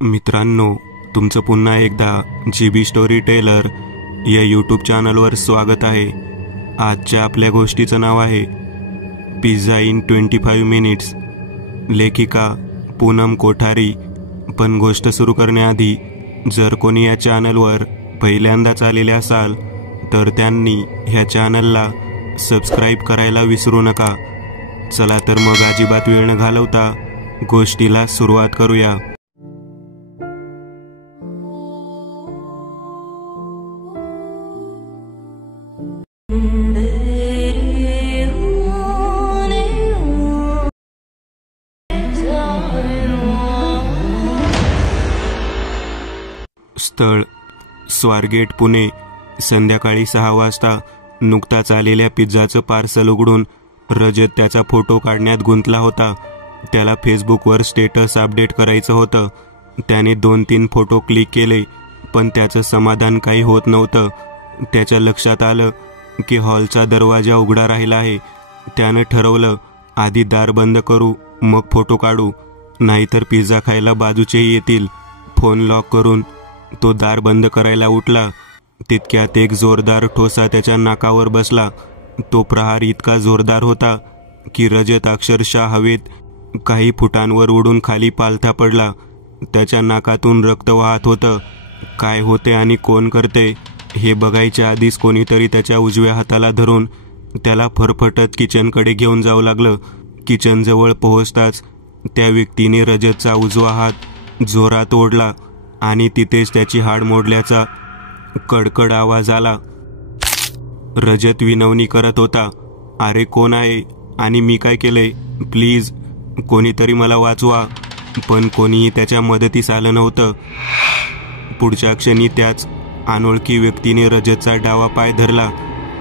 मित्रांनो, तुमचं पुन्हा एकदा GB स्टोरी टेलर या यूट्यूब चॅनलवर स्वागत आहे। आजच्या आपल्या गोष्टीचं नाव आहे पिझ्झा इन 25 मिनिट्स। लेखिका पूनम कोठारी। पण गोष्ट सुरू करण्याआधी जर कोणी या चॅनलवर पहिल्यांदाच आलेले असाल तर त्यांनी ह्या चॅनलला सबस्क्राईब करायला विसरू नका। चला तर मग अजिबात वेळ न घालवता गोष्टीला सुरुवात करूया। स्थळ स्वारगेट पुणे। संध्याकाळी 6 वाजता नुकताच आलेल्या पिझ्झाचं पार्सल उघडून रजत त्याचा फोटो काढण्यात गुंतला होता। त्याला फेसबुकवर स्टेटस अपडेट करायचं होतं। त्याने 2-3 फोटो क्लिक केले पण त्याचं समाधान काही होत नव्हतं। त्याच्या लक्षात आलं की हॉलचा दरवाजा उघडा राहिला आहे। त्यानं ठरवलं आधी दार बंद करू मग फोटो काढू, नाहीतर पिझ्झा खायला बाजूचेही येतील। फोन लॉक करून तो दार बंद करायला उठला। तितक्यात एक जोरदार ठोसा त्याच्या नाकावर बसला। तो प्रहार इतका जोरदार होता की रजत अक्षरशः हवेत काही फुटांवर उडून खाली पालथा पडला। त्याच्या नाकातून रक्त वाहत होतं। काय होते आणि कोण करते हे बघायच्या आधीच कोणीतरी त्याच्या उजव्या हाताला धरून त्याला फरफटत किचनकडे घेऊन जावं लागलं। किचनजवळ पोहोचताच त्या व्यक्तीने रजतचा उजवा हात जोरात ओढला आणि तिथेच त्याची हाड मोडल्याचा कडकड आवाज आला। रजत विनवणी करत होता, अरे कोण आहे आणि मी काय केलंय? प्लीज कोणीतरी मला वाचवा। पण कोणीही त्याच्या मदतीस आलं नव्हतं। पुढच्या क्षणी त्याच अनोळखी व्यक्तीने रजतचा डावा पाय धरला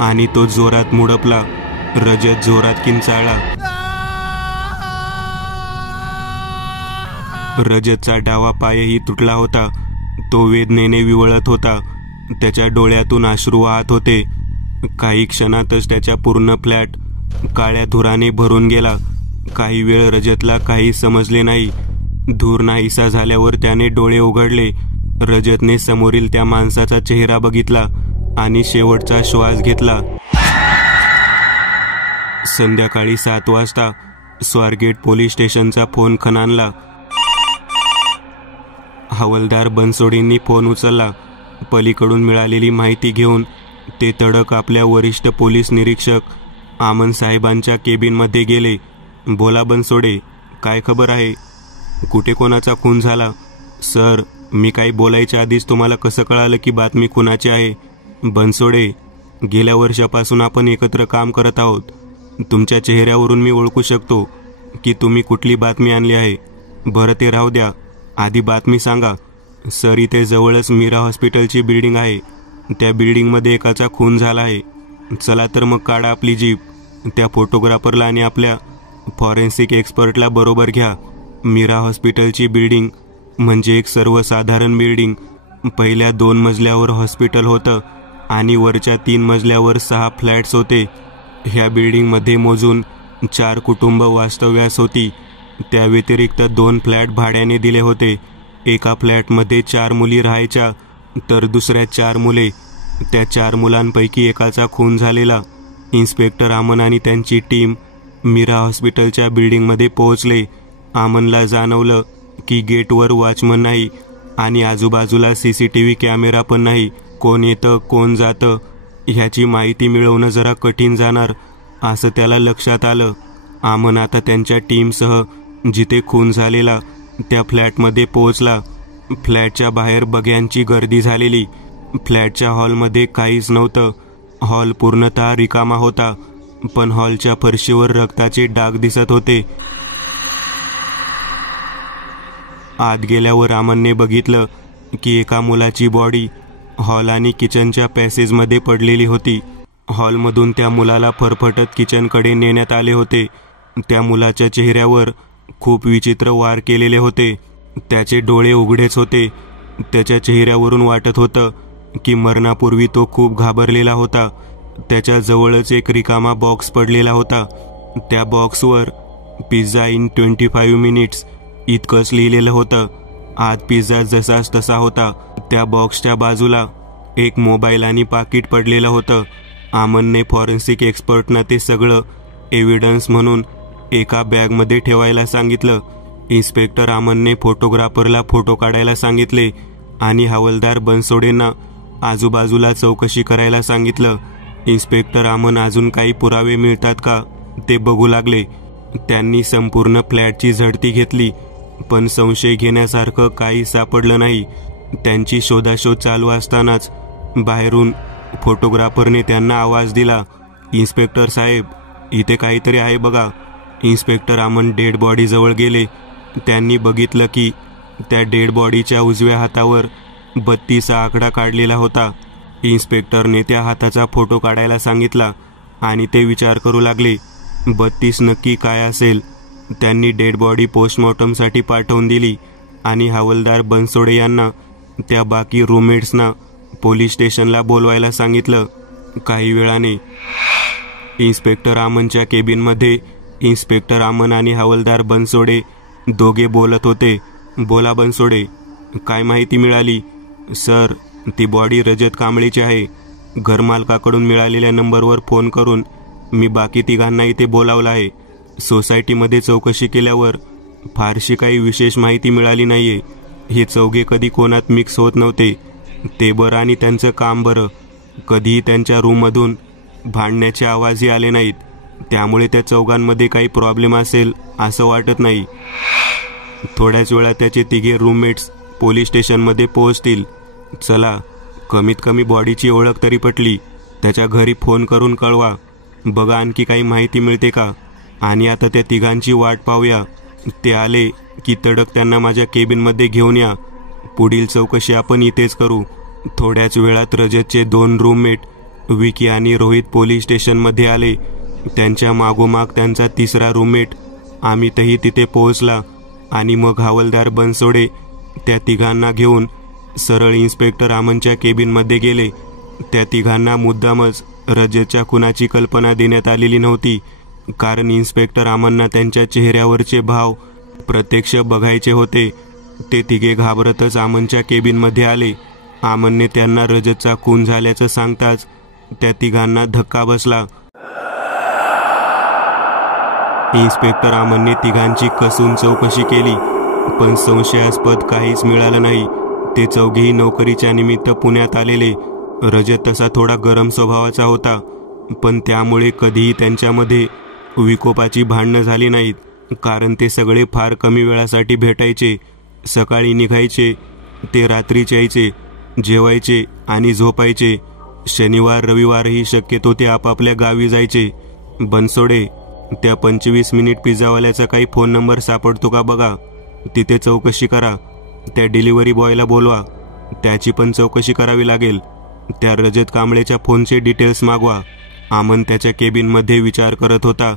आणि तो जोरात मुडपला। रजत जोरात किंचाळला। रजतचा डावा पायही तुटला होता। तो वेदनेने विवळत होता। त्याच्या डोळ्यातून अश्रू वाहत होते। काही क्षणातच त्याच्या पूर्ण फ्लॅट काळ्या धुराने भरून गेला। काही वेळ रजतला काही समजले नाही। धूर नाहीसा झाल्यावर त्याने डोळे उघडले। रजतने समोरील त्या माणसाचा चेहरा बघितला आणि शेवटचा श्वास घेतला। संध्याकाळी 7 वाजता स्वारगेट पोलीस स्टेशनचा फोन खणानला। हवालदार बनसोडेंनी फोन उचलला। पलीकडून मिळालेली माहिती घेऊन ते तडक आपल्या वरिष्ठ पोलीस निरीक्षक आमन साहेबांच्या केबिनमध्ये गेले। बोला बनसोडे, काय खबर आहे? कुठे कोणाचा खून झाला? सर, मी काही बोलायच्या आधीच तुम्हाला कसं कळालं की बातमी खुनाची आहे? बनसोडे, गेल्या वर्षापासून आपण एकत्र काम करत आहोत। तुमच्या चेहऱ्यावरून मी ओळखू शकतो की तुम्ही कुठली बातमी आणली आहे। बरं ते राहू द्या, आधी बातमी सांगा। सर, इथे जवळच मीरा हॉस्पिटलची बिल्डिंग आहे। त्या बिल्डिंगमध्ये एकाचा खून झाला आहे। चला तर मग काढा आपली जीप। त्या फोटोग्राफरला आणि आपल्या फॉरेन्सिक एक्सपर्टला बरोबर घ्या। मीरा हॉस्पिटलची बिल्डिंग म्हणजे एक सर्वसाधारण बिल्डिंग। पहिल्या 2 मजल्यावर हॉस्पिटल होतं आणि वरच्या 3 मजल्यावर 6 फ्लॅट्स होते। ह्या बिल्डिंगमध्ये मोजून 4 कुटुंब वास्तव्यास होती। त्या व्यतिरिक्त 2 फ्लॅट भाड्याने दिले होते। एका फ्लॅटमध्ये 4 मुली राहायच्या तर दुसऱ्या 4 मुले। त्या 4 मुलांपैकी एकाचा खून झालेला। इन्स्पेक्टर आमन आणि त्यांची टीम मीरा हॉस्पिटलच्या बिल्डिंगमध्ये पोहोचले। आमनला जाणवलं की गेटवर वॉचमन नाही आणि आजूबाजूला CCTV कॅमेरा पण नाही। कोण येतं कोण जातं ह्याची माहिती मिळवणं जरा कठीण जाणार असं त्याला लक्षात आलं। आमन आता त्यांच्या टीमसह जिथे खून झालेला त्या फ्लॅटमध्ये पोहोचला। फ्लॅटच्या बाहेर बघ्यांची गर्दी झालेली। फ्लॅटच्या हॉलमध्ये काहीच नव्हतं। हॉल पूर्णतः रिकामा होता, पण हॉलच्या फरशीवर रक्ताचे डाग दिसत होते। आत गेल्यावर आमनने बघितलं की एका मुलाची बॉडी हॉल आणि किचनच्या पॅसेजमध्ये पडलेली होती। हॉलमधून त्या मुलाला फरफटत किचनकडे नेण्यात आले होते। त्या मुलाच्या चेहऱ्यावर खूप विचित्र वार केलेले होते। त्याचे डोळे उघडेच होते। त्याच्या चेहऱ्यावरून वाटत होतं की मरणापूर्वी तो खूप घाबरलेला होता। त्याच्या जवळच एक रिकामा बॉक्स पडलेला होता। त्या बॉक्सवर पिझ्झा इन 25 मिनिट्स इतकंच लिहिलेलं होतं आत पिझ्झा जसाच तसा होता. त्या बॉक्सच्या बाजूला एक मोबाईल आणि पाकिट पडलेलं होतं. आमनने फॉरेन्सिक एक्सपर्टना ते सगळं एव्हिडन्स म्हणून एका बॅगमध्ये ठेवायला सांगितलं. इन्स्पेक्टर आमनने फोटोग्राफरला फोटो काढायला सांगितले आणि हवालदार बनसोडेंना आजूबाजूला चौकशी करायला सांगितलं. इन्स्पेक्टर आमन अजून काही पुरावे मिळतात का ते बघू लागले. त्यांनी संपूर्ण फ्लॅटची झडती घेतली, पण संशय घेण्यासारखं काही सापडलं नाही. त्यांची शोधाशोध चालू असतानाच बाहेरून फोटोग्राफरने त्यांना आवाज दिला, इन्स्पेक्टर साहेब, इथे काहीतरी आहे बघा. इन्स्पेक्टर आमन डेड बॉडीजवळ गेले. त्यांनी बघितलं की त्या डेड बॉडीच्या उजव्या हातावर 32 हा आकडा काढलेला होता. इन्स्पेक्टरने त्या हाताचा फोटो काढायला सांगितला आणि ते विचार करू लागले, 32 नक्की काय असेल. त्यांनी डेड बॉडी पोस्टमॉर्टमसाठी पाठवून दिली आणि हवालदार बनसोडे यांना त्या बाकी रूममेट्सना पोलीस स्टेशनला बोलवायला सांगितलं. काही वेळाने इन्स्पेक्टर आमनच्या केबिनमध्ये इन्स्पेक्टर आमन आणि हवालदार बनसोडे दोघे बोलत होते. बोला बनसोडे, काय माहिती मिळाली? सर, ती बॉडी रजत कांबळेची आहे. घरमालकाकडून मिळालेल्या नंबरवर फोन करून मी बाकी तिघांना इथे बोलावलं आहे. सोसायटीमध्ये चौकशी केल्यावर फारशी काही विशेष माहिती मिळाली नाहीये. हे चौघे कधी कोणात मिक्स होत नव्हते. ते बरं आणि त्यांचं काम बरं. कधीही त्यांच्या रूममधून भांडण्याचे आवाजही आले नाहीत. त्यामुळे त्या चौघांमध्ये काही प्रॉब्लेम असेल असं वाटत नाही. थोड्याच वेळात त्याचे तिघे रूममेट्स पोलीस स्टेशनमध्ये पोहोचतील. चला, कमीत कमी बॉडीची ओळख तरी पटली. त्याच्या घरी फोन करून कळवा. बघा आणखी काही माहिती मिळते का. आणि आता त्या तिघांची वाट पाहूया. ते आले की तडक त्यांना माझ्या केबिनमध्ये घेऊन या. पुढील चौकशी आपण इथेच करू. थोड्याच वेळात रजतचे 2 रूममेट विकी आणि रोहित पोलीस स्टेशनमध्ये आले. त्यांच्या मागोमाग त्यांचा 3रा रूममेट अमितही तिथे पोहोचला आणि मग हवालदार बनसोडे त्या तिघांना घेऊन सरळ इन्स्पेक्टर आमनच्या केबिनमध्ये गेले. त्या तिघांना मुद्दामच रजतच्या खुनाची कल्पना देण्यात आलेली नव्हती, कारण इन्स्पेक्टर आमनना त्यांच्या चेहऱ्यावरचे भाव प्रत्यक्ष बघायचे होते. ते तिघे घाबरतच आमनच्या केबिनमध्ये आले. आमनने त्यांना रजतचा खून झाल्याचं सांगताच त्या तिघांना धक्का बसला. इन्स्पेक्टर आमनने तिघांची कसून चौकशी केली, पण संशयास्पद काहीच मिळालं नाही. ते चौघेही नोकरीच्या निमित्त पुण्यात आलेले. रजत तसा थोडा गरम स्वभावाचा होता, पण त्यामुळे कधीही त्यांच्यामध्ये विकोपाची भांडणं झाली नाहीत, कारण ते सगळे फार कमी वेळासाठी भेटायचे. सकाळी निघायचे, ते रात्रीच यायचे, जेवायचे आणि झोपायचे. शनिवार रविवारही शक्यतो ते आपापल्या गावी जायचे. बनसोडे, त्या 25 मिनिट पिझ्झावाल्याचा काही फोन नंबर सापडतो का बघा. तिथे चौकशी करा. त्या डिलिव्हरी बॉयला बोलवा, त्याची पण चौकशी करावी लागेल. त्या रजत कांबळेच्या फोनचे डिटेल्स मागवा. आमन त्याच्या केबिनमध्ये विचार करत होता.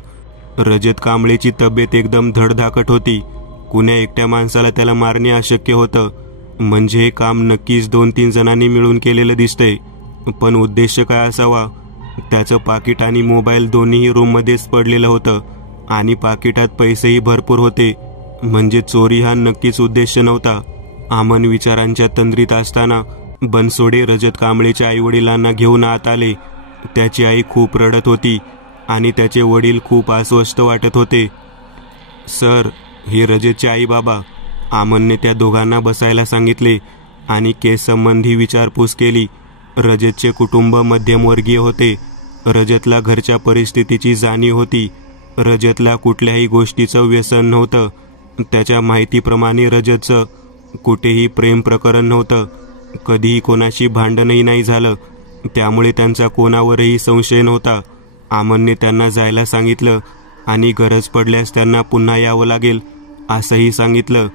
रजत कांबळेची तब्येत एकदम धडधाकट होती. कुण्या एकट्या माणसाला त्याला मारणे अशक्य होतं. म्हणजे हे काम नक्कीच 2-3 जणांनी मिळून केलेलं दिसतंय. पण उद्देश काय असावा. त्याचं पाकिट आणि मोबाईल दोन्हीही रूममध्येच पडलेलं होतं आणि पाकिटात पैसेही भरपूर होते. म्हणजे चोरी हा नक्कीच उद्देश नव्हता. आमन विचारांच्या तंद्रीत असताना बनसोडे रजत कांबळेच्या आईवडिलांना घेऊन आत आले. त्याची आई खूप रडत होती आणि त्याचे वडील खूप अस्वस्थ वाटत होते. सर, हे रजतचे आई बाबा. आमनने त्या दोघांना बसायला सांगितले आणि केस संबंधी विचारपूस केली. रजतचे कुटुंब मध्यमवर्गीय होते. रजतला घरच्या परिस्थितीची जाणीव होती. रजतला कुठल्याही गोष्टीचं व्यसन नव्हतं. त्याच्या माहितीप्रमाणे रजतचं कुठेही प्रेम प्रकरण नव्हतं. कधीही कोणाशी भांडणही नाही झालं. त्यामुळे त्यांचा कोणावरही संशय नव्हता. आमनने त्यांना जायला सांगितलं आणि गरज पडल्यास त्यांना पुन्हा यावं लागेल असंही सांगितलं.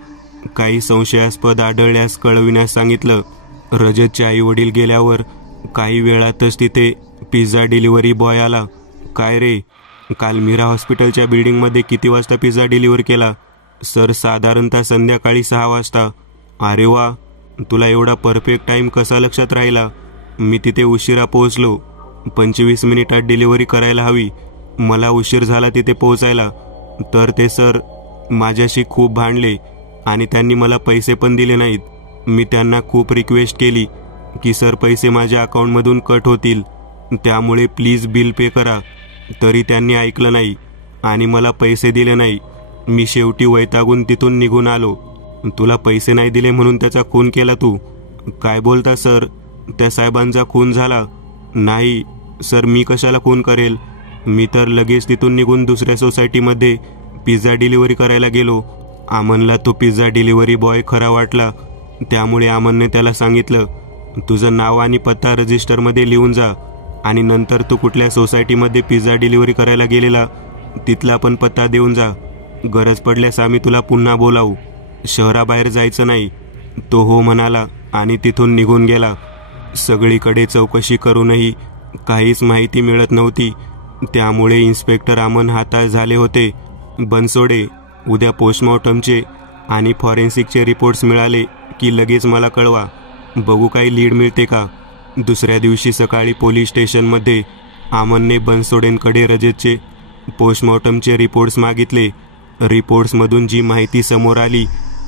काही संशयास्पद आढळल्यास कळविण्यास सांगितलं. रजतचे आई वडील गेल्यावर काही वेळातच तिथे पिझ्झा डिलिव्हरी बॉय आला. काय रे, काल मीरा हॉस्पिटलच्या बिल्डिंगमध्ये किती वाजता पिझ्झा डिलिव्हर केला? सर, साधारणतः संध्याकाळी 6 वाजता. अरे वा, तुला एवढा परफेक्ट टाईम कसा लक्षात राहिला? मी तिथे उशिरा पोहोचलो. 25 मिनिटात डिलिव्हरी करायला हवी. मला उशीर झाला तिथे पोहोचायला. तर ते सर माझ्याशी खूप भांडले आणि त्यांनी मला पैसे पण दिले नाहीत. मी त्यांना खूप रिक्वेस्ट केली की सर पैसे माझ्या अकाउंटमधून कट होतील, त्यामुळे प्लीज बिल पे करा. तरी त्यांनी ऐकलं नाही आणि मला पैसे दिले नाही. मी शेवटी वैतागून तिथून निघून आलो. तुला पैसे नाही दिले म्हणून त्याचा खून केला तू? काय बोलता सर? त्या साहेबांचा खून झाला नाही सर. मी कशाला खून करेल? मी तर लगेच तिथून निघून दुसऱ्या सोसायटीमध्ये पिझ्झा डिलिव्हरी करायला गेलो. आमनला तो पिझ्झा डिलिव्हरी बॉय खरा वाटला, त्यामुळे आमनने त्याला सांगितलं तुझं नाव आणि पत्ता रजिस्टरमध्ये लिहून जा आणि नंतर तू कुठल्या सोसायटीमध्ये पिझ्झा डिलिव्हरी करायला गेलेला तिथला पण पत्ता देऊन जा. गरज पडल्यास आम्ही तुला पुन्हा बोलावू. शहराबाहेर जायचं नाही. तो हो म्हणाला आणि तिथून निघून गेला. सगळीकडे चौकशी करूनही काहीच माहिती मिळत नव्हती, त्यामुळे इन्स्पेक्टर आमन हाताश झाले होते. बनसोडे, उद्या पोस्टमॉर्टमचे आणि फॉरेन्सिकचे रिपोर्ट्स मिळाले की लगेच मला कळवा. बघू काही लीड मिळते का. दुसऱ्या दिवशी सकाळी पोलीस स्टेशनमध्ये आमनने बनसोडेंकडे रजतचे पोस्टमॉर्टमचे रिपोर्ट्स मागितले. रिपोर्ट्समधून जी माहिती समोर आली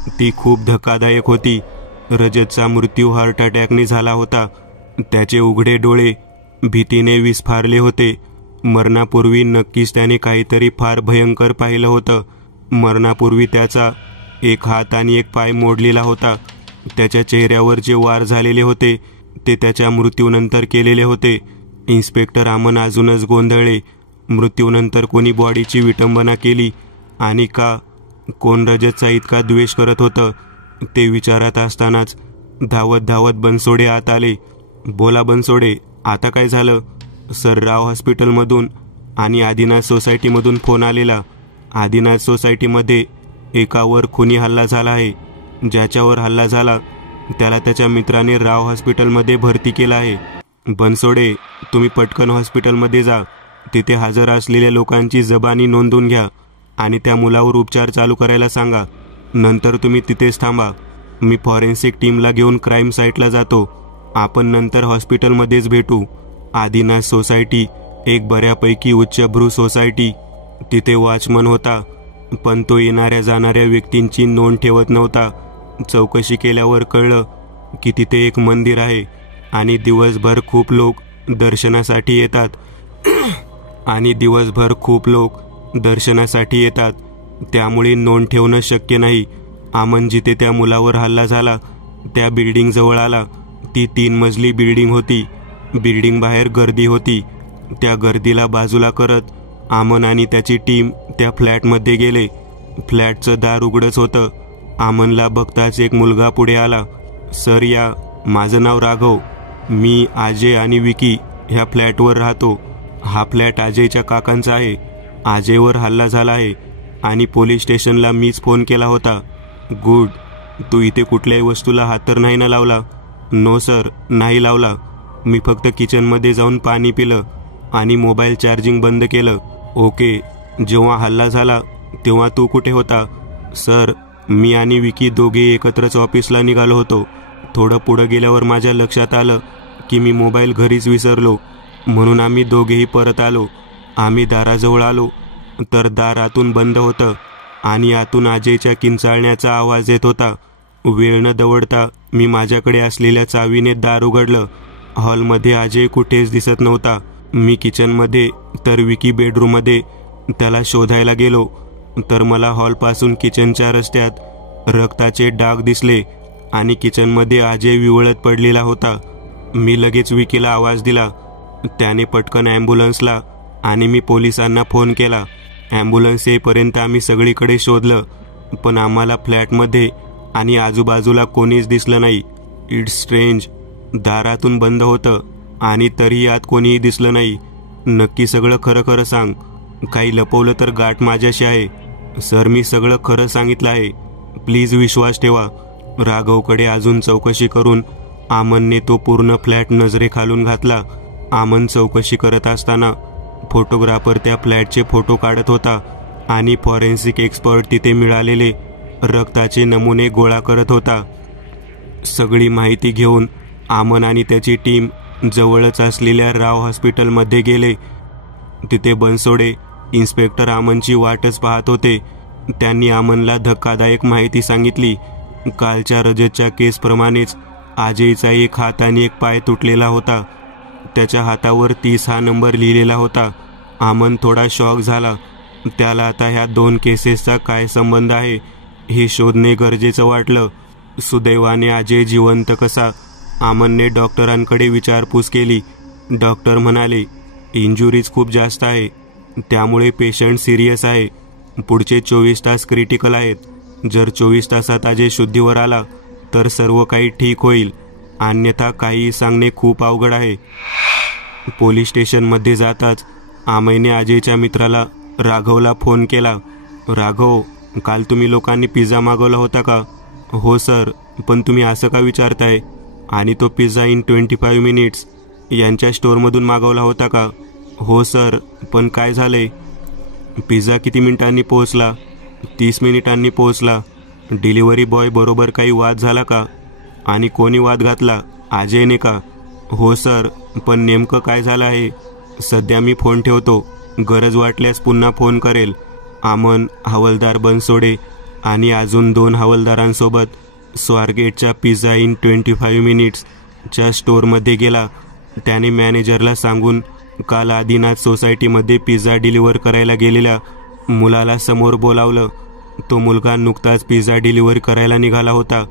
ती खूप धक्कादायक होती. रजतचा मृत्यू हार्ट अटॅकने झाला होता. त्याचे उघडे डोळे भीतीने विस्फारले होते. मरणापूर्वी नक्कीच त्याने काहीतरी फार भयंकर पाहिलं होतं. मरणापूर्वी त्याचा एक हात आणि एक पाय मोडलेला होता. त्याच्या चेहऱ्यावर जे वार झालेले होते ते त्याच्या मृत्यूनंतर केलेले होते. इन्स्पेक्टर आमन अजूनच गोंधळले. मृत्यूनंतर कोणी बॉडीची विटंबना केली आणि का? कोण रजतचा इतका द्वेष करत होतं ते विचारत असतानाच धावत धावत बनसोडे आत आले. बोला बनसोडे, आता काय झालं? सर, राव हॉस्पिटलमधून आणि आदिनाथ सोसायटीमधून फोन आलेला. आदिनाथ सोसायटीमध्ये एकावर खुनी हल्ला झाला आहे. ज्याच्यावर हल्ला झाला त्याला त्याच्या मित्राने राव हॉस्पिटलमध्ये भरती केलं आहे. बनसोडे, तुम्ही पटकन हॉस्पिटलमध्ये जा. तिथे हजर असलेल्या लोकांची जबानी नोंदवून घ्या आणि त्या मुलावर उपचार चालू करायला सांगा. नंतर तुम्ही तिथेच थांबा. मी फॉरेन्सिक टीमला घेऊन क्राईम साईटला जातो. आपण नंतर हॉस्पिटलमध्येच भेटू. आदिनाथ सोसायटी एक बऱ्यापैकी उच्चभ्रू सोसायटी. तिथे वॉचमन होता, पण तो येणाऱ्या जाणाऱ्या व्यक्तींची नोंद ठेवत नव्हता. चौकशी केल्यावर कळलं की तिथे एक मंदिर आहे आणि दिवसभर खूप लोक दर्शनासाठी येतात. त्यामुळे नोंद ठेवणं शक्य नाही. आमन जिथे त्या मुलावर हल्ला झाला त्या बिल्डिंग जवळ आला. ती 3 मजली बिल्डिंग होती. बिल्डिंग बाहेर गर्दी होती. त्या गर्दीला बाजूला करत आमन आणि त्याची टीम त्या फ्लॅटमध्ये गेले. फ्लॅटचं दार उघडच होतं. आमनला बघताच एक मुलगा पुढे आला. सर, या. माझं नाव राघव. मी अजय आणि विकी ह्या फ्लॅटवर राहतो. हा फ्लॅट अजयच्या काकांचा आहे. अजयवर हल्ला झाला आहे आणि पोलीस स्टेशनला मीच फोन केला होता. गुड. तू इथे कुठल्याही वस्तूला हात तर नाही ना लावला? नो सर, नाही लावला. मी फक्त किचनमध्ये जाऊन पाणी पिलं आणि मोबाईल चार्जिंग बंद केलं. ओके. जेव्हा हल्ला झाला तेव्हा तू कुठे होता? सर, मी आणि विकी दोघे एकत्रच ऑफिसला निघालो होतो. थोडं पुढं गेल्यावर माझ्या लक्षात आलं की मी मोबाईल घरीच विसरलो, म्हणून आम्ही दोघेही परत आलो. आम्ही दाराजवळ आलो तर दार आतून बंद होतं आणि आतून अजयच्या किंचाळण्याचा आवाज येत होता. वेळ न दवडता मी माझ्याकडे असलेल्या चावीने दार उघडलं. हॉलमध्ये अजय कुठेच दिसत नव्हता. मी किचनमध्ये तर विकी बेडरूममध्ये. त्याला शोधायला गेलो तर मला हॉलपासून किचनच्या रस्त्यात रक्ताचे डाग दिसले आणि किचनमध्ये अजय विवळत पडलेला होता. मी लगेच विकीला आवाज दिला. त्याने पटकन ॲम्ब्युलन्सला आणि मी पोलिसांना फोन केला. ॲम्ब्युलन्स येईपर्यंत आम्ही सगळीकडे शोधलं, पण आम्हाला फ्लॅटमध्ये आणि आजूबाजूला कोणीच दिसलं नाही. It's strange. दारातून बंद होतं आणि तरीही आत कोणीही दिसलं नाही. नक्की सगळं खरं खरं सांग. काही लपवलं तर गाठ माझ्याशी आहे. सर, मी सगळं खरं सांगितलं आहे. प्लीज विश्वास ठेवा. राघवकडे अजून चौकशी करून आमनने तो पूर्ण फ्लॅट नजरेखालून घातला. आमन चौकशी करत असताना फोटोग्राफर त्या फ्लॅटचे फोटो काढत होता आणि फॉरेन्सिक एक्सपर्ट तिथे मिळालेले रक्ताचे नमुने गोळा करत होता. सगळी माहिती घेऊन आमन आणि त्याची टीम जवळच असलेल्या राव हॉस्पिटलमध्ये गेले. तिथे बनसोडे इन्स्पेक्टर आमनची वाटच पाहत होते. त्यांनी अमनला धक्कादायक माहिती सांगितली. कालच्या रजतच्या केसप्रमाणेच अजयचा एक हात आणि एक पाय तुटलेला होता. त्याच्या हातावर 30 हा नंबर लिहिलेला होता. अमन थोडा शॉक झाला. त्याला आता ह्या 2 केसेसचा काय संबंध आहे हे शोधणे गरजेचं वाटलं. सुदैवाने अजय जिवंत कसा? अमनने डॉक्टरांकडे विचारपूस केली. डॉक्टर म्हणाले, इंजुरीज खूप जास्त आहे, त्यामुळे पेशंट सिरियस आहे. पुढचे 24 तास क्रिटिकल आहेत. जर 24 तासात अजय शुद्धीवर आला तर सर्व काही ठीक होईल, अन्यथा काही सांगणे खूप अवघड आहे. पोलीस स्टेशनमध्ये जाताच आमईने अजयच्या मित्राला राघवला फोन केला. राघव, काल तुम्ही लोकांनी पिझ्झा मागवला होता का? हो सर, पण तुम्ही असं का विचारताय? आणि तो पिझ्झा इन 25 मिनिट्स यांच्या स्टोअरमधून मागवला होता का? हो सर, पण काय झालंय? पिझ्झा किती मिनिटांनी पोहोचला? 30 मिनिटांनी पोहोचला. डिलिव्हरी बॉय बरोबर काही वाद झाला का? आणि कोणी वाद घातला? अजयने का? हो सर, पण नेमकं काय झालं आहे? सध्या मी फोन ठेवतो, गरज वाटल्यास पुन्हा फोन करेल. अमन, हवालदार बनसोडे आणि अजून 2 हवालदारांसोबत स्वारगेटच्या पिझ्झा इन 25 मिनिट्सच्या स्टोअरमध्ये गेला. त्याने मॅनेजरला सांगून काल आदिनाथ सोसायटीमध्ये पिझ्झा डिलिव्हर करायला गेलेल्या मुलाला समोर बोलावलं. तो मुलगा नुकताच पिझ्झा डिलिव्हर करायला निघाला होता.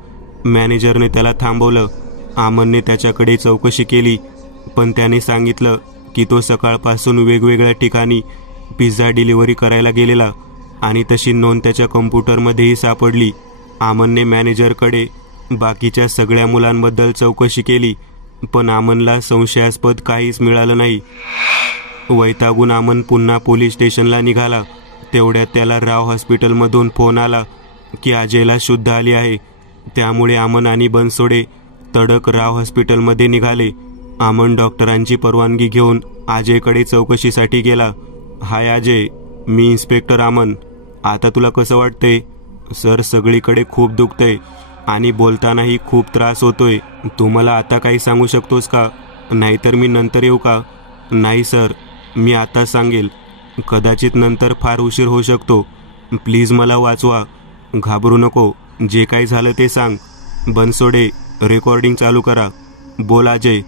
मॅनेजरने त्याला थांबवलं. अमनने त्याच्याकडे चौकशी केली, पण त्याने सांगितलं की तो सकाळपासून वेगवेगळ्या ठिकाणी पिझ्झा डिलिव्हरी करायला गेलेला आणि तशी नोंद त्याच्या कम्प्युटरमध्येही सापडली. अमनने मॅनेजरकडे बाकीच्या सगळ्या मुलांबद्दल चौकशी केली, पण अमनला संशयास्पद काहीच मिळालं नाही. वैतागून अमन पुन्हा पोलीस स्टेशनला निघाला. तेवढ्यात त्याला राव हॉस्पिटलमधून फोन आला की अजयला शुद्ध आली आहे. त्यामुळे अमन आणि बनसोडे तडक राव हॉस्पिटलमध्ये निघाले. अमन डॉक्टरांची परवानगी घेऊन अजयकडे चौकशीसाठी गेला. हाय अजय, मी इन्स्पेक्टर अमन. आता तुला कसं वाटतंय? सर, सगळीकडे खूप दुखतंय आणि बोलतानाही खूप त्रास होतोय. तू मला आता काही सांगू शकतोस का? नाहीतर मी नंतर येऊ का? नाही सर, मी आता सांगेल. कदाचित नंतर फार उशीर होऊ शकतो. प्लीज मला वाचवा. घाबरू नको. जे काही झालं ते सांग. बनसोडे, रेकॉर्डिंग चालू करा. बोल अजय.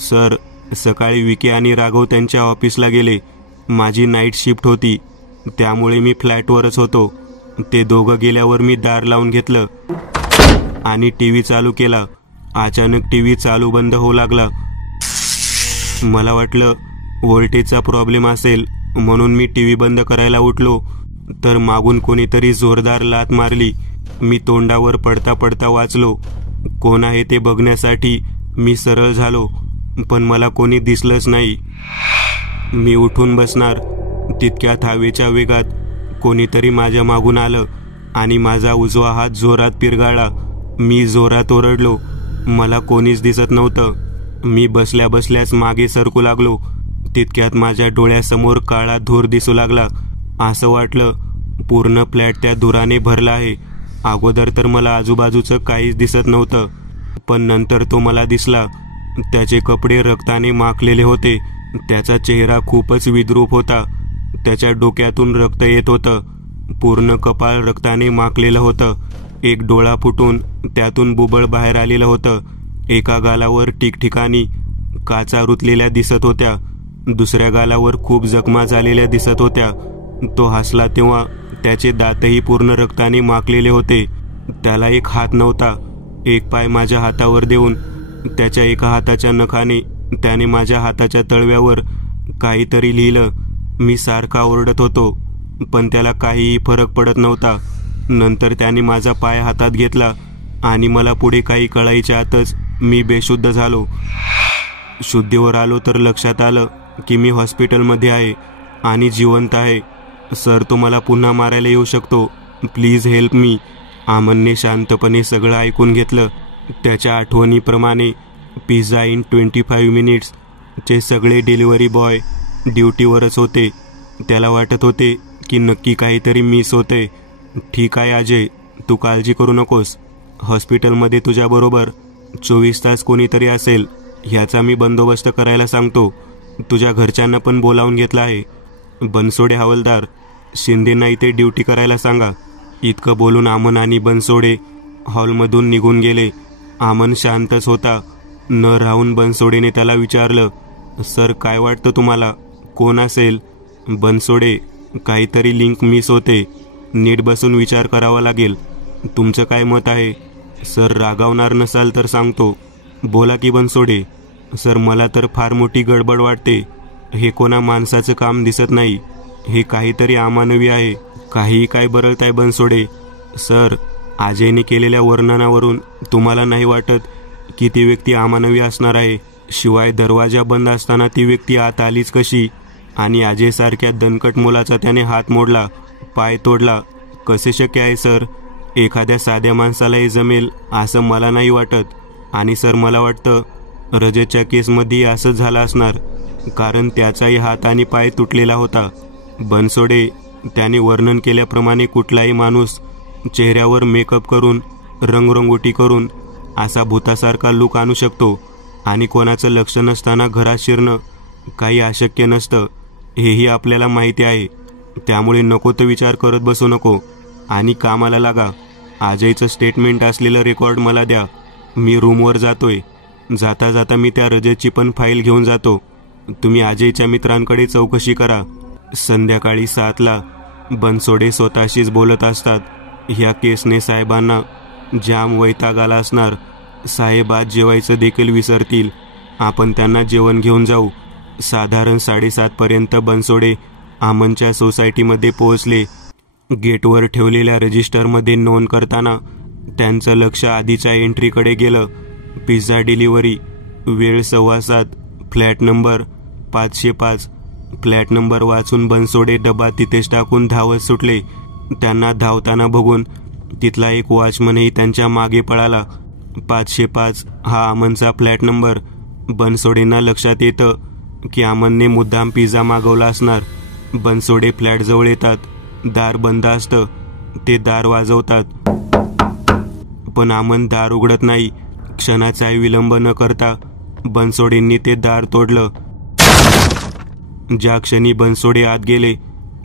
सर, सकाळी विकी आणि राघव त्यांच्या ऑफिसला गेले. माझी नाईट शिफ्ट होती, त्यामुळे मी फ्लॅटवरच होतो. ते दोघं गेल्यावर मी दार लावून घेतलं आणि टीव्ही चालू केला. अचानक टीव्ही चालू बंद होऊ लागला. मला वाटलं व्होल्टेजचा प्रॉब्लेम असेल, म्हणून मी टीव्ही बंद करायला उठलो तर मागून कोणीतरी जोरदार लाथ मारली. मी तोंडावर पडता पडता वाचलो. कोण आहे ते बघण्यासाठी मी सरळ झालो, पण मला कोणी दिसलंच नाही. मी उठून बसणार तितक्यात हवेच्या वेगात कोणीतरी माझ्या मागून आलं आणि माझा उजवा हात जोरात पिरगाळला. मी जोरात ओरडलो. मला कोणीच दिसत नव्हतं. मी बसल्या बसल्याच मागे सरकू लागलो. तितक्यात माझ्या डोळ्यासमोर काळा धूर दिसू लागला. असं वाटलं पूर्ण फ्लॅट त्या धुराने भरला आहे. अगोदर तर मला आजूबाजूचं काहीच दिसत नव्हतं, पण नंतर तो मला दिसला. त्याचे कपडे रक्ताने माखलेले होते. त्याचा चेहरा खूपच विद्रूप होता. त्याच्या डोक्यातून रक्त येत होतं. पूर्ण कपाळ रक्ताने माखलेलं होतं. एक डोळा फुटून त्यातून बुबळ बाहेर आलेलं होतं. एका गालावर ठिकठिकाणी काचा रुतलेल्या दिसत होत्या. दुसऱ्या गालावर खूप जखमा झालेल्या दिसत होत्या. तो हसला तेव्हा त्याचे दातही पूर्ण रक्ताने माखलेले होते. त्याला एक हात नव्हता. एक पाय माझ्या हातावर देऊन त्याच्या एका हाताच्या नखाने त्याने माझ्या हाताच्या तळव्यावर काहीतरी लिहिलं. मी सारखा ओरडत होतो, पण त्याला काहीही फरक पडत नव्हता. नंतर त्याने माझा पाय हातात घेतला आणि मला पुढे काही कळायच्या आतच मी बेशुद्ध झालो. शुद्धीवर आलो तर लक्षात आलं की मी हॉस्पिटलमध्ये आहे आणि जिवंत आहे. सर, तो मला पुन्हा मारायला येऊ शकतो. Please help me. अमनने शांतपणे सगळं ऐकून घेतलं. त्याच्या आठवणीप्रमाणे पिझ्झा इन 25 मिनिट्सचे सगळे डिलिव्हरी बॉय ड्युटीवरच होते. त्याला वाटत होते की नक्की काहीतरी मिस होते. ठीक आहे अजय, तू काळजी करू नकोस. हॉस्पिटलमध्ये तुझ्याबरोबर 24 तास कोणीतरी असेल ह्याचा मी बंदोबस्त करायला सांगतो. तुझ्या घरच्यांना पण बोलावून घेतलं आहे. बनसोडे हवालदार, शिंदेंना इथे ड्युटी करायला सांगा. इतकं बोलून आमन आणि बनसोडे हॉलमधून निघून गेले. आमन शांतच होता. न राहून बनसोडेने त्याला विचारलं, सर काय वाटतं तुम्हाला, कोण असेल? बनसोडे, काहीतरी लिंक मिस होते, नीट बसून विचार करावा लागेल. तुमचं काय मत आहे? सर रागावणार नसाल तर सांगतो. बोला की बनसोडे. सर मला तर फार मोठी गडबड वाटते. हे कोणा माणसाचं काम दिसत नाही. हे काहीतरी अमानवी आहे. काहीही काय बरळताय बनसोडे? सर, अजयने केलेल्या वर्णनावरून तुम्हाला नाही वाटत की ती व्यक्ती अमानवी असणार आहे? शिवाय दरवाजा बंद असताना ती व्यक्ती आत आलीच कशी? आणि अजयसारख्या दणकट मुलाचा त्याने हात मोडला, पाय तोडला, कसे शक्य आहे सर? एखाद्या साध्या माणसालाही जमेल असं मला नाही वाटत. आणि सर मला वाटतं रजतच्या केसमध्येही असंच झालं असणार, कारण त्याचाही हात आणि पाय तुटलेला होता. बनसोडे, त्याने वर्णन केल्याप्रमाणे कुठलाही माणूस चेहऱ्यावर मेकअप करून, रंगरंगोटी करून असा भूतासारखा लूक आणू शकतो. आणि कोणाचं लक्ष नसताना घरात शिरणं काही अशक्य नसतं, हेही आपल्याला माहिती आहे. त्यामुळे नको तो विचार करत बसू नको आणि कामाला लागा. अजयचं स्टेटमेंट असलेलं रेकॉर्ड मला द्या. मी रूमवर जातोय. जाता जाता मी त्या रजतची पण फाईल घेऊन जातो. तुम्ही अजयच्या मित्रांकडे चौकशी करा. संध्याकाळी 7ला बनसोडे स्वतःशीच बोलत असतात. ह्या केसने साहेबांना जाम वैताग आला असणार. साहेब आज जेवायचं देखील विसरतील. आपण त्यांना जेवण घेऊन जाऊ. साधारण 7:30पर्यंत बनसोडे आमनच्या सोसायटीमध्ये पोहोचले. गेटवर ठेवलेल्या रजिस्टरमध्ये नोंद करताना त्यांचं लक्ष आधीच्या एंट्रीकडे गेलं. पिझ्झा डिलिव्हरी, वेळ 7:15, फ्लॅट नंबर 505. फ्लॅट नंबर वाचून बनसोडे डबा तिथेच टाकून धावत सुटले. त्यांना धावताना बघून तिथला एक वॉचमनही त्यांच्या मागे पळाला. 505 हा अमनचा फ्लॅट नंबर. बनसोडेंना लक्षात येतं की अमनने मुद्दाम पिझ्झा मागवला असणार. बनसोडे फ्लॅटजवळ येतात. दार बंद असतं. ते दार वाजवतात, पण अमन दार उघडत नाही. क्षणाचाही विलंब न करता बनसोडेंनी ते दार तोडलं. ज्या क्षणी बनसोडे आत गेले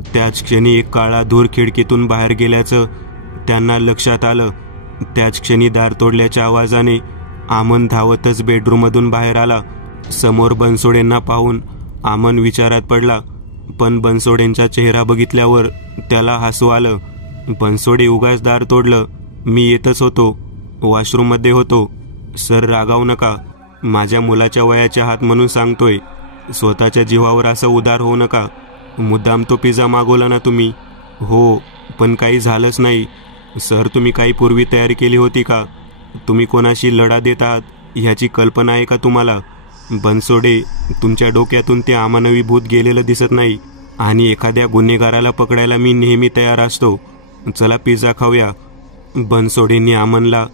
त्याच क्षणी एक काळा धूर खिडकीतून बाहेर गेल्याचं त्यांना लक्षात आलं. त्याच क्षणी दार तोडल्याच्या आवाजाने अमन धावतच बेडरूममधून बाहेर आला. समोर बनसोडेंना पाहून अमन विचारात पडला, पण बनसोडेंचा चेहरा बघितल्यावर त्याला हसू आलं. बनसोडे, उगाच दार तोडलं? मी येतच होतो, वॉशरूममध्ये होतो. सर रागावू नका. माझ्या मुलाच्या वयाच्या हात म्हणून सांगतोय. स्वतःच्या जीवावर असं उदार होऊ नका. मुद्दाम तो पिझ्झा मागवला ना तुम्ही? हो, पण काही झालंच नाही. सर, तुम्ही काही पूर्वी तयारी केली होती का? तुम्ही कोणाशी लढा देत आहात ह्याची कल्पना आहे का तुम्हाला? बनसोडे, तुमच्या डोक्यातून ते अमानवी भूत गेलेलं दिसत नाही. आणि एखाद्या गुन्हेगाराला पकडायला मी नेहमी तयार असतो. चला पिझ्झा खाऊया. बनसोडेंनी अमनला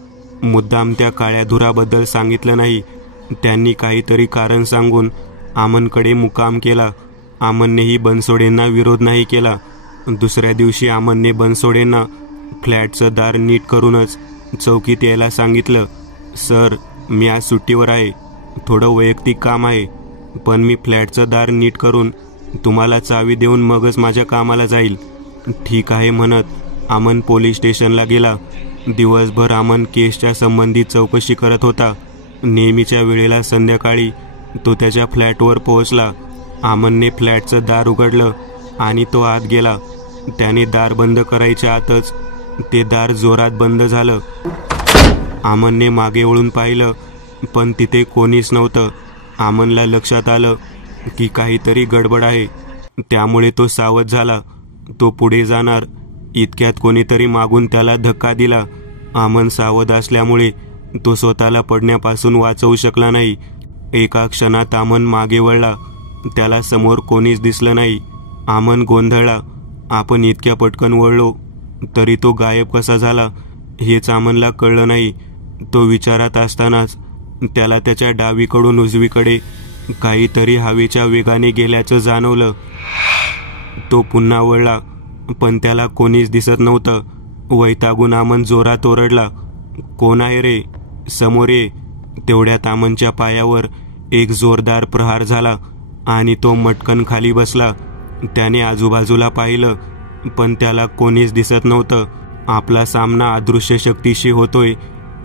मुद्दाम त्या काळ्या धुराबद्दल सांगितलं नाही. त्यांनी काहीतरी कारण सांगून अमनकडे मुकाम केला. अमननेही बनसोडेंना विरोध नाही केला. दुसऱ्या दिवशी अमनने बनसोडेंना फ्लॅटचं दार नीट करूनच चौकीत यायला सांगितलं. सर, मी आज सुट्टीवर आहे. थोडं वैयक्तिक काम आहे, पण मी फ्लॅटचं दार नीट करून तुम्हाला चावी देऊन मगच माझ्या कामाला जाईल. ठीक आहे म्हणत अमन पोलीस स्टेशनला गेला. दिवसभर अमन केसच्या संबंधित चौकशी करत होता. नेहमीच्या वेळेला संध्याकाळी तो त्याच्या फ्लॅटवर पोहोचला. अमनने फ्लॅटचं दार उघडलं आणि तो आत गेला. त्याने दार बंद करायच्या आतच ते दार जोरात बंद झालं. अमनने मागे वळून पाहिलं, पण तिथे कोणीच नव्हतं. अमनला लक्षात आलं की काहीतरी गडबड आहे. त्यामुळे तो सावध झाला. तो पुढे जाणार इतक्यात कोणीतरी मागून त्याला धक्का दिला. अमन सावध असल्यामुळे तो स्वतःला पडण्यापासून वाचवू शकला नाही. एका क्षणात अमन मागे वळला. त्याला समोर कोणीच दिसलं नाही. अमन गोंधळला. आपण इतक्या पटकन वळलो तरी तो गायब कसा झाला हेच अमनला कळलं नाही. तो विचारात असतानाच त्याला त्याच्या डावीकडून उजवीकडे काहीतरी हवेच्या वेगाने गेल्याचं जाणवलं. तो पुन्हा वळला, पण त्याला कोणीच दिसत नव्हतं. वैतागून अमन जोरात ओरडला, कोण आहे रे? समोर ये. तेवढ्यात अमनच्या पायावर एक जोरदार प्रहार झाला आणि तो मटकन खाली बसला. त्याने आजूबाजूला पाहिलं, पण त्याला कोणीच दिसत नव्हतं. आपला सामना अदृश्य शक्तीशी होतोय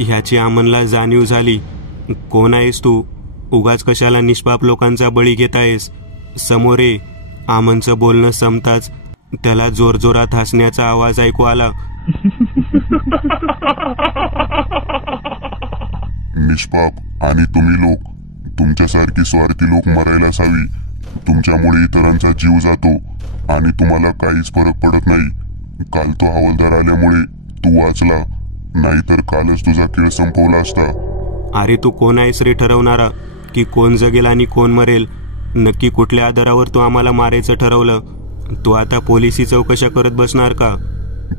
ह्याची अमनला जाणीव झाली. कोण आहेस तू? उगाच कशाला निष्पाप लोकांचा बळी घेत आहेस? समोर ये. अमनचं बोलणं संपताच त्याला जोरजोरात हसण्याचा आवाज ऐकू आला. निष्पाप आणि तुम्ही लोक, तुमच्यासारखी स्वार्थी लोक मरायलाच हवी. तुमच्यामुळे इतरांचा जीव जातो आणि तुम्हाला काहीच फरक पडत नाही. काल तो हवालदार आल्यामुळे तू वाचला, नाहीतर कालच तुझा खेळ संपवला असता. अरे तू कोण आहेस रे ठरवणारा की कोण जगेल आणि कोण मरेल? नक्की कुठल्या आधारावर तू आम्हाला मारायचं ठरवलं? तू आता पोलिसी चौकशा करत बसणार का?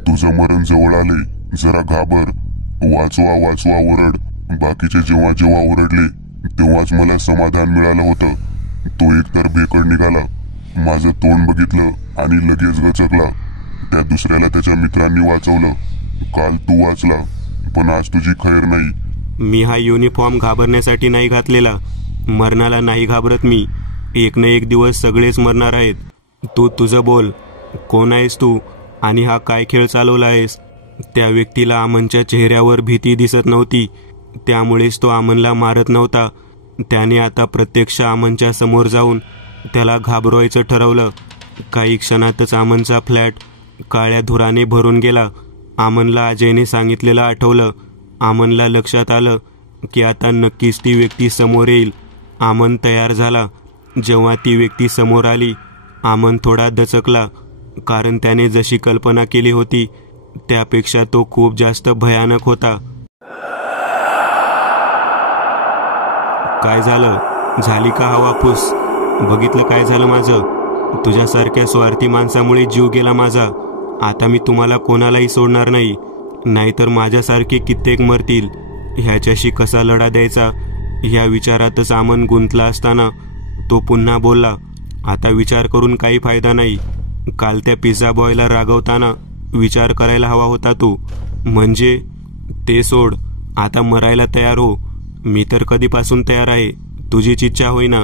तुझं मरण जवळ आले, जरा घाबर. वाचवा वाचवा ओरड. बाकीचे जेव्हा जेव्हा ओरडले तेव्हाच मला समाधान मिळालं होतं. तो एकतर भेकड निघाला, माझं तोंड बघितलं आणि लगेच गचकला. त्या दुसऱ्याला त्याच्या मित्रांनी वाचवलं. काल तू वाचला, पण आज तुझी खैर नाही. मी हा युनिफॉर्म घाबरण्यासाठी नाही घातलेला. मरणाला नाही घाबरत मी. एक ना एक दिवस सगळेच मरणार आहेत. तू तुझं बोल. कोण आहेस तू आणि हा काय खेळ चालवला आहेस? त्या व्यक्तीला अमनच्या चेहऱ्यावर भीती दिसत नव्हती, त्यामुळेच तो अमनला मारत नव्हता. त्याने आता प्रत्यक्ष अमनच्या समोर जाऊन त्याला घाबरवायचं ठरवलं. काही क्षणातच अमनचा फ्लॅट काळ्या धुराने भरून गेला. अमनला अजयने सांगितलेलं आठवलं. अमनला लक्षात आलं की आता नक्कीच ती व्यक्ती समोर येईल. अमन तयार झाला. जेव्हा ती व्यक्ती समोर आली, अमन थोडा दचकला, कारण त्याने जशी कल्पना केली होती त्यापेक्षा तो खूप जास्त भयानक होता. काय झालं? झाली का हवा फुस? बघितलं काय झालं माझं? तुझ्यासारख्या स्वार्थी माणसामुळे जीव गेला माझा. आता मी तुम्हाला कोणालाही सोडणार नाही, नाहीतर माझ्यासारखे कित्येक मरतील. ह्याच्याशी कसा लढा द्यायचा ह्या विचारातच अमन गुंतला असताना तो पुन्हा बोलला. आता विचार करून काही फायदा नाही. काल त्या पिझ्झा बॉयला रागवताना विचार करायला हवा होता तू. म्हणजे ते सोड, आता मरायला तयार हो. मी तर कधीपासून तयार आहे. तुझीच इच्छा होईना.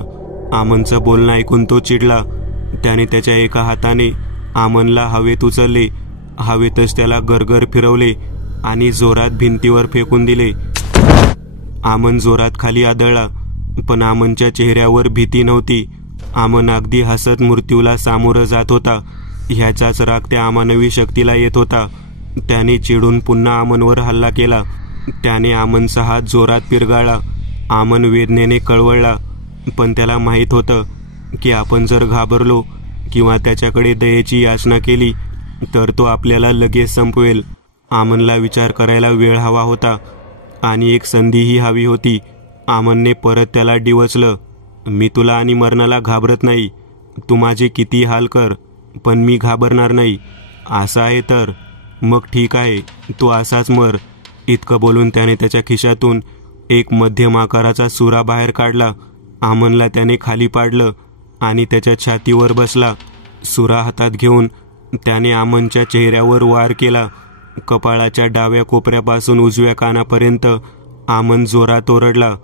अमनचं बोलणं ऐकून तो चिडला. त्याने त्याच्या एका हाताने अमनला हवेत उचलले, हवेतच त्याला गरगर फिरवले आणि जोरात भिंतीवर फेकून दिले. अमन जोरात खाली आदळला, पण अमनच्या चेहऱ्यावर भीती नव्हती. अमन अगदी हसत मृत्यूला सामोरं जात होता. ह्याचाच राग त्या अमानवी शक्तीला येत होता. त्याने चिडून पुन्हा अमनवर हल्ला केला. त्याने अमनचा हात जोरात पिरगाळला. अमन वेदनेने कळवळला, पण त्याला माहीत होतं की आपण जर घाबरलो किंवा त्याच्याकडे दयेची याचना केली तर तो आपल्याला लगेच संपवेल. अमनला विचार करायला वेळ हवा होता आणि एक संधीही हवी होती. अमनने परत त्याला डिवचलं. मी तुला आणि मरणाला घाबरत नाही. तू माझे किती हाल कर, पण मी घाबरणार नाही. असं आहे तर मग ठीक आहे, तू असाच मर. इतकं बोलून त्याने त्याच्या खिशातून एक मध्यम आकाराचा सुरा बाहेर काढला. अमनला त्याने खाली पाडलं आणि त्याच्या छातीवर बसला. सुरा हातात घेऊन त्याने अमनच्या चेहऱ्यावर वार केला. कपाळाच्या डाव्या कोपऱ्यापासून उजव्या कानापर्यंत अमन जोरात ओरडला.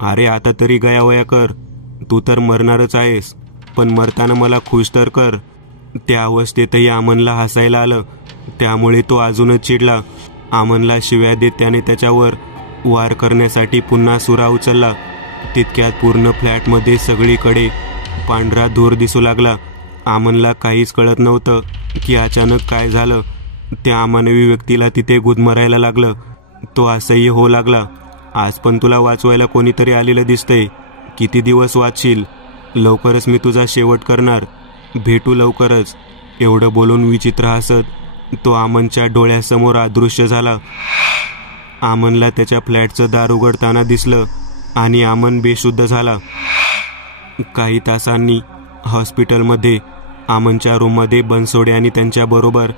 अरे आता तरी गयावया कर. तू तर मरणारच आहेस, पण मरताना मला खुश तर कर. त्या अवस्थेतही अमनला हसायला आलं, त्यामुळे तो अजूनच चिडला. अमनला शिव्या देत त्याने त्याच्यावर वार करण्यासाठी पुन्हा सुरा उचलला. तितक्यात पूर्ण फ्लॅटमध्ये सगळीकडे पांढरा धूर दिसू लागला. अमनला काहीच कळत नव्हतं की अचानक काय झालं. त्या अमानवी व्यक्तीला तिथे गुदमरायला लागलं. तो असह्य होऊ लागला. आज पण तुला वाचवायला कोणीतरी आलेलं दिसतंय. किती दिवस वाचशील? लवकरच मी तुझा शेवट करणार. भेटू लवकरच. एवढं बोलून विचित्र हसत तो अमनच्या डोळ्यासमोर अदृश्य झाला. अमनला त्याच्या फ्लॅटचं दार उघडताना दिसलं आणि अमन बेशुद्ध झाला. काही तासांनी हॉस्पिटलमध्ये अमनच्या रूममध्ये बनसोडे आणि त्यांच्याबरोबर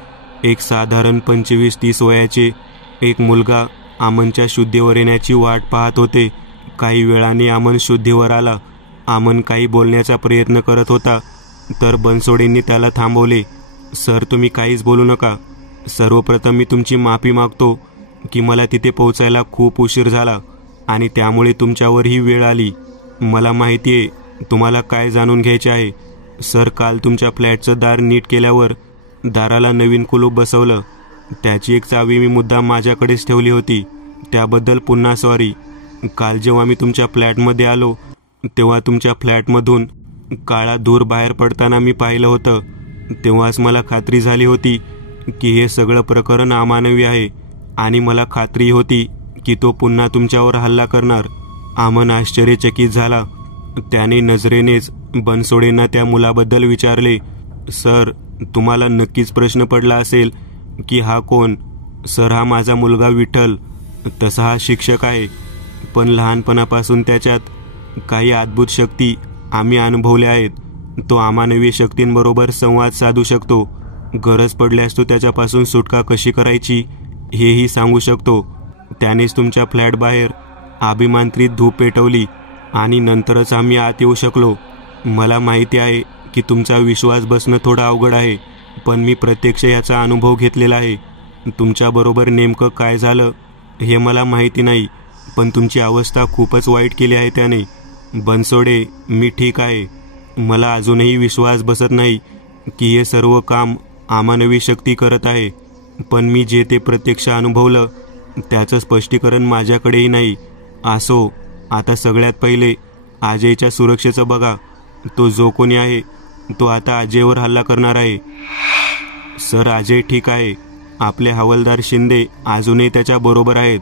एक साधारण 25-30 वयाचे एक मुलगा अमनच्या शुद्धीवर येण्याची वाट पाहत होते. काही वेळाने अमन शुद्धीवर आला. अमन काही बोलण्याचा प्रयत्न करत होता, तर बनसोडेंनी त्याला थांबवले. सर, तुम्ही काहीच बोलू नका. सर्वप्रथम मी तुमची माफी मागतो की मला तिथे पोहोचायला खूप उशीर झाला आणि त्यामुळे तुमच्यावर ही वेळ आली. मला माहिती आहे तुम्हाला काय जाणून घ्यायचे आहे. सर, काल तुमच्या फ्लॅटचं दार नीट केल्यावर दाराला नवीन कुलूप बसवलं त्याची एक चावी मी मुद्दाम माझ्याकडेच ठेवली होती. त्याबद्दल पुन्हा सॉरी. काल जेव्हा मी तुमच्या फ्लॅटमध्ये आलो तेव्हा तुमच्या फ्लॅटमधून काळा धूर बाहेर पडताना मी पाहिलं होतं. तेव्हाच मला खात्री झाली होती की हे सगळं प्रकरण अमानवी आहे आणि मला खात्री होती की तो पुन्हा तुमच्यावर हल्ला करणार. आमन आश्चर्यचकित झाला. त्याने नजरेनेच बनसोडेंना त्या मुलाबद्दल विचारले. सर, तुम्हाला नक्कीच प्रश्न पडला असेल की हा कोण? सर, हा माझा मुलगा विठ्ठल. तसा हा शिक्षक आहे, पण लहानपणापासून त्याच्यात काही अद्भुत शक्ती आम्ही अनुभवल्या आहेत. तो अमानवी शक्तींबरोबर संवाद साधू शकतो. गरज पडल्यास तो त्याच्यापासून सुटका कशी करायची हेही सांगू शकतो. त्यानेच तुमच्या फ्लॅट बाहेर अभिमांत्रित धूप पेटवली आणि नंतरच आम्ही आत येऊ शकलो. मला माहिती आहे की तुमचा विश्वास बसणं थोडं अवघड आहे, पण मी प्रत्यक्ष याचा अनुभव घेतलेला आहे. तुमच्याबरोबर नेमकं काय झालं हे मला माहिती नाही, पण तुमची अवस्था खूपच वाईट केली आहे त्याने. बनसोडे, मी ठीक आहे. मला अजूनही विश्वास बसत नाही की हे सर्व काम अमानवी शक्ती करत आहे, पण मी जे ते प्रत्यक्ष अनुभवलं त्याचं स्पष्टीकरण माझ्याकडेही नाही. असो, आता सगळ्यात पहिले अजयच्या सुरक्षेचं बघा. तो जो कोणी आहे तो आता अजयवर हल्ला करणार आहे. सर, अजय ठीक आहे. आपले हवालदार शिंदे अजूनही त्याच्या बरोबर आहेत.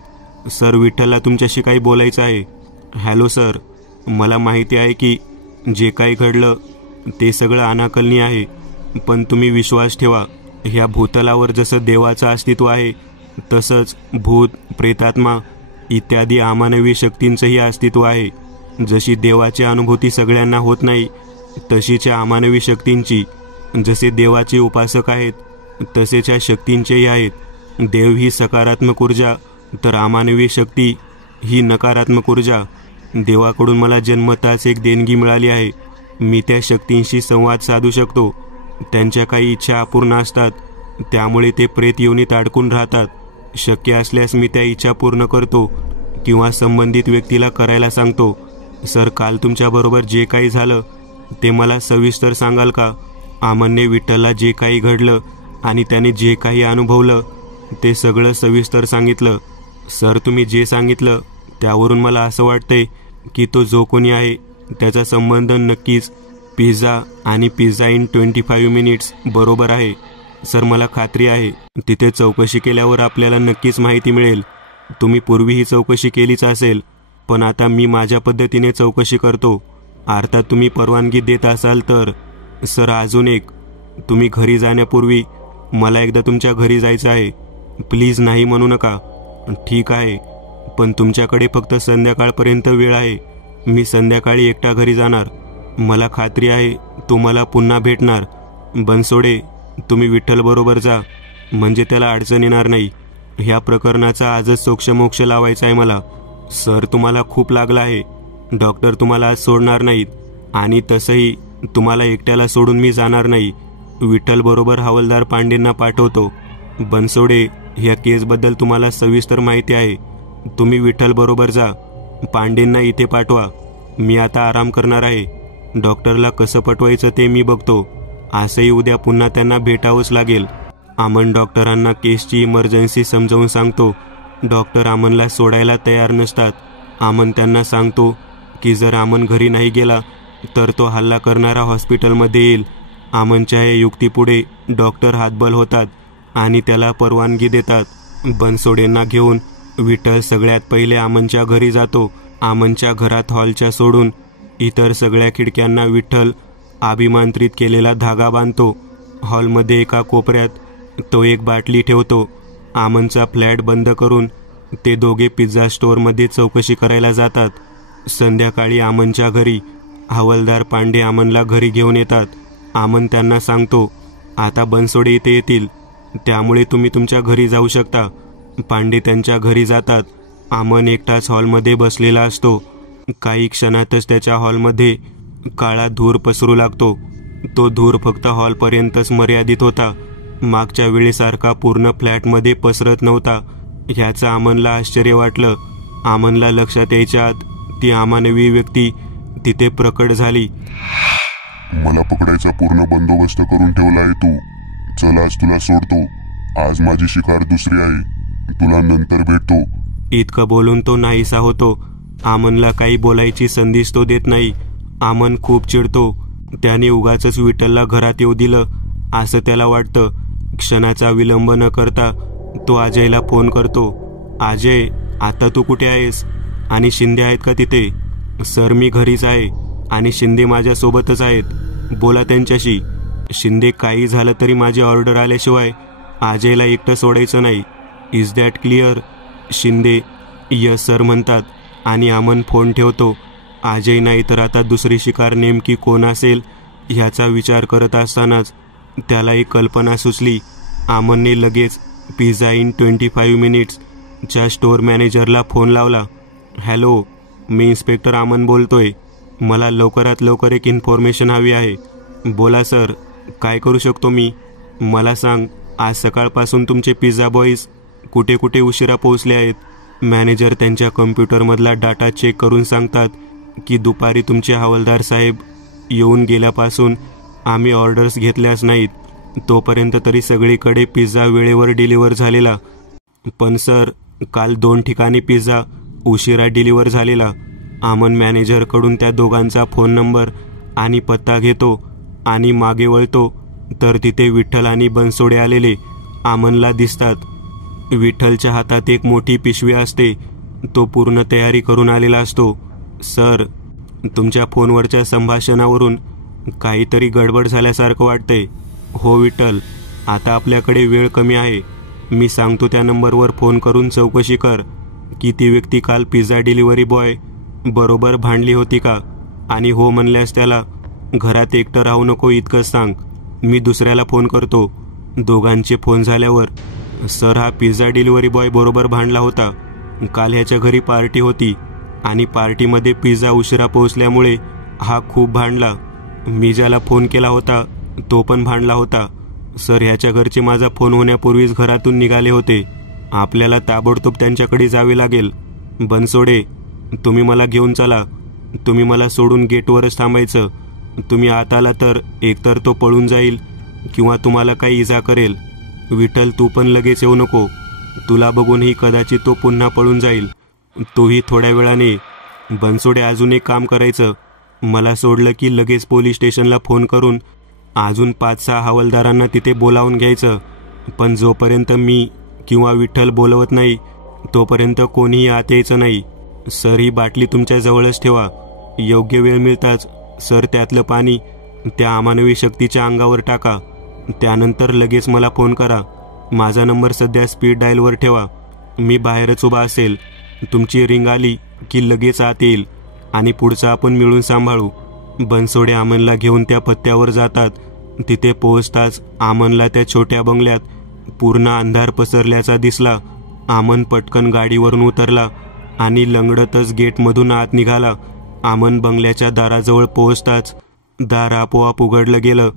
सर, विठ्ठलला तुमच्याशी काही बोलायचं आहे. हॅलो सर, मला माहिती आहे की जे काही घडलं ते सगळं अनाकलनीय आहे, पण तुम्ही विश्वास ठेवा. ह्या भूतलावर जसं देवाचं अस्तित्व आहे तसंच भूत, प्रेतात्मा इत्यादी अमानवी शक्तींचंही अस्तित्व आहे. जशी देवाची अनुभूती सगळ्यांना होत नाही तशीच अमानवी शक्तींची. जसे देवाचे उपासक आहेत तसेच या शक्तींचेही आहेत. देव ही सकारात्मक ऊर्जा तर अमानवी शक्ती ही नकारात्मक ऊर्जा. देवाकडून मला जन्मताच एक देणगी मिळाली आहे. मी त्या शक्तींशी संवाद साधू शकतो. त्यांच्या काही इच्छा अपूर्ण असतात, त्यामुळे ते प्रेत योनीत अडकून राहतात. शक्य असल्यास मी त्या इच्छा पूर्ण करतो किंवा संबंधित व्यक्तीला करायला सांगतो. सर, काल तुमच्याबरोबर जे काही झालं ते मला सविस्तर सांगाल का? आमनने विठ्ठलला जे काही घडलं आणि त्याने जे काही अनुभवलं ते सगळं सविस्तर सांगितलं. सर, तुम्ही जे सांगितलं त्यावरून मला असं वाटतंय की तो जो कोणी आहे त्याचा संबंध नक्कीच पिझ्झा आणि पिझ्झा इन 25 मिनिट्स बरोबर आहे. सर, मला खात्री आहे तिथे चौकशी केल्यावर आपल्याला नक्कीच माहिती मिळेल. तुम्ही पूर्वी ही चौकशी केलीच असेल, पण आता मी माझ्या पद्धतीने चौकशी करतो. अर्थात तुम्ही परवानगी देत असाल तर. सर, अजून एक, तुम्ही घरी जाण्यापूर्वी मला एकदा तुमच्या घरी जायचं आहे. प्लीज नाही म्हणू नका. ठीक आहे, पण तुमच्याकडे फक्त संध्याकाळपर्यंत वेळ आहे. मी संध्याकाळी एकटा घरी जाणार. मला खात्री आहे तो मला पुन्हा भेटणार. बनसोडे, तुम्ही विठ्ठलबरोबर जा, म्हणजे त्याला अडचण येणार नाही. ह्या प्रकरणाचा आजच सोक्षमोक्ष लावायचा आहे मला. सर, तुम्हाला खूप लागलं आहे. डॉक्टर तुम्हाला आज सोडणार नाहीत आणि तसंही तुम्हाला एकट्याला सोडून मी जाणार नाही. विठ्ठलबरोबर हवालदार पांडेंना पाठवतो. बनसोडे, ह्या केसबद्दल तुम्हाला सविस्तर माहिती आहे. तुम्ही विठ्ठलबरोबर जा. पांडेंना इथे पाठवा. मी आता आराम करणार आहे. डॉक्टरला कसं पटवायचं ते मी बघतो. असंही उद्या पुन्हा त्यांना भेटावंच लागेल. आमन डॉक्टरांना केसची इमर्जन्सी समजावून सांगतो. डॉक्टर आमनला सोडायला तयार नसतात. आमन त्यांना सांगतो की जर आमन घरी नाही गेला तर तो हल्ला करणारा हॉस्पिटलमध्ये येईल. आमनच्या या युक्तीपुढे डॉक्टर हातबल होतात आणि त्याला परवानगी देतात. बनसोडेंना घेऊन विठ्ठल सगळ्यात पहिले आमनच्या घरी जातो. आमनच्या घरात हॉलच्या सोडून इतर सगळ्या खिडक्यांना विठ्ठल अभिमांत्रित केलेला धागा बांधतो. हॉलमध्ये एका कोपऱ्यात तो एक बाटली ठेवतो. आमनचा फ्लॅट बंद करून ते दोघे पिझ्झा स्टोअरमध्ये चौकशी करायला जातात. संध्याकाळी आमनच्या घरी हवालदार पांडे आमनला घरी घेऊन येतात. आमन त्यांना सांगतो, आता बनसोडे इथे येतील, त्यामुळे तुम्ही तुमच्या घरी जाऊ शकता. पांडे त्यांच्या घरी जातात. आमन एकटाच हॉलमध्ये बसलेला असतो. काही क्षणातच त्याच्या हॉलमध्ये काळा धूर पसरू लागतो. तो धूर फक्त हॉलपर्यंतच मर्यादित होता. मागच्या वेळेसारखा पूर्ण फ्लॅटमध्ये पसरत नव्हता. ह्याचं आमनला आश्चर्य वाटलं. आमनला लक्षात यायच्या आत ती अमानवी व्यक्ती तिथे प्रकट झाली. मला पकडायचा पूर्ण बंदोबस्त करून ठेवला आहे तू. चल, आज तुला सोडतो. आज माझी शिकार दुसरी आहे, तुला नंतर भेटतो. इतकं बोलून तो नाहीसा होतो. आमनला काही बोलायची संधीच तो देत नाही. आमन खूप चिडतो. त्याने उगाचच विठ्ठलला घरात येऊ दिलं असं त्याला वाटतं. क्षणाचा विलंब न करता तो अजयला फोन करतो. अजय, आता तू कुठे आहेस? आणि शिंदे आहेत का तिथे? सर, मी घरीच आहे आणि शिंदे माझ्यासोबतच आहेत. बोला त्यांच्याशी. शिंदे, काही झालं तरी माझी ऑर्डर आल्याशिवाय अजयला एकटं सोडायचं नाही. Is that clear? Shinde yes sir म्हणतात आणि आमन फोन ठेवतो. अजय नाही तर आता दुसरी शिकार नेमकी कोण असेल ह्याचा विचार करत असतानाच त्याला एक कल्पना सुचली. आमनने लगेच पिझ्झा इन 25 मिनिट्स च्या स्टोअर मॅनेजरला फोन लावला. हॅलो, मी इन्स्पेक्टर आमन बोलतोय. मला लवकरात लवकर एक इन्फॉर्मेशन हवी आहे. बोला सर, काय करू शकतो मी? मला सांग, आज सकाळपासून तुमचे पिझ्झा बॉईज कुठे कुठे उशिरा पोहोचले आहेत? मॅनेजर त्यांच्या कम्प्युटरमधला डाटा चेक करून सांगतात की दुपारी तुमचे हवालदार साहेब येऊन गेल्यापासून आम्ही ऑर्डर्स घेतल्याच नाहीत. तोपर्यंत तरी सगळीकडे पिझ्झा वेळेवर डिलिव्हर झालेला. पण सर, काल 2 ठिकाणी पिझ्झा उशिरा डिलिव्हर झालेला. आमन मॅनेजरकडून त्या दोघांचा फोन नंबर आणि पत्ता घेतो आणि मागे वळतो तर तिथे विठ्ठल आणि बनसोडे आलेले आमनला दिसतात. विठ्ठलच्या हातात एक मोठी पिशवी असते. तो पूर्ण तयारी करून आलेला असतो. सर, तुमच्या फोनवरच्या संभाषणावरून काहीतरी गडबड झाल्यासारखं वाटतंय. हो विठ्ठल, आता आपल्याकडे वेळ कमी आहे. मी सांगतो त्या नंबरवर फोन करून चौकशी कर की ती व्यक्ती काल पिझ्झा डिलिव्हरी बॉय बरोबर भांडली होती का, आणि हो म्हणल्यास त्याला घरात एकटं राहू नको इतकंच सांग. मी दुसऱ्याला फोन करतो. दोघांचे फोन झाल्यावर, सर, हा पिझ्झा डिलिव्हरी बॉय बरोबर भांडला होता. काल ह्याच्या घरी पार्टी होती आणि पार्टीमध्ये पिझ्झा उशिरा पोहोचल्यामुळे हा खूप भांडला. मी ज्याला फोन केला होता तो पण भांडला होता. सर, ह्याच्या घरचे माझा फोन होण्यापूर्वीच घरातून निघाले होते. आपल्याला ताबडतोब त्यांच्याकडे जावे लागेल. बनसोडे, तुम्ही मला घेऊन चला. तुम्ही मला सोडून गेटवरच थांबायचं. तुम्ही आत आला तर एकतर तो पळून जाईल किंवा तुम्हाला काही इजा करेल. विठ्ठल, तू पण लगेच येऊ नको. तुला बघूनही कदाचित तो पुन्हा पळून जाईल. तोही थोड्या वेळाने. बनसोडे, अजून एक काम करायचं. मला सोडलं की लगेच पोलीस स्टेशनला फोन करून अजून 5-6 हवालदारांना तिथे बोलावून घ्यायचं. पण जोपर्यंत मी किंवा विठ्ठल बोलवत नाही तोपर्यंत कोणीही आत यायचं नाही. सर, ही बाटली तुमच्या जवळच ठेवा. योग्य वेळ मिळताच सर त्यातलं पाणी त्या अमानवी शक्तीच्या अंगावर टाका. त्यानंतर लगेच मला फोन करा. माझा नंबर सध्या स्पीड डायलवर ठेवा. मी बाहेरच उभा असेल. तुमची रिंग आली की लगेच आत येईल आणि पुढचं आपण मिळून सांभाळू. बनसोडे आमनला घेऊन त्या पत्त्यावर जातात. तिथे पोहोचताच आमनला त्या छोट्या बंगल्यात पूर्ण अंधार पसरल्याचा दिसला. आमन पटकन गाडीवरून उतरला आणि लंगडतच गेटमधून आत निघाला. आमन बंगल्याच्या दाराजवळ पोहोचताच दार आपोआप उघडलं गेलं.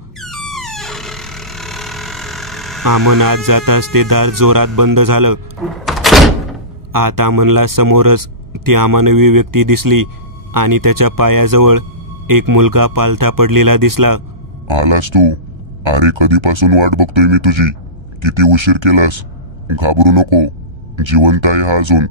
आमन आत जाताच ते दार जोरात बंद झालं. आत आमनला समोरच ती अमानवी व्यक्ती दिसली आणि त्याच्या पायाजवळ एक मुलगा पालथा पडलेला दिसला. आलास तू? अरे, कधीपासून वाट बघतोय मी तुझी. किती उशीर केलास. घाबरू नको, जिवंत आहे हा अजून.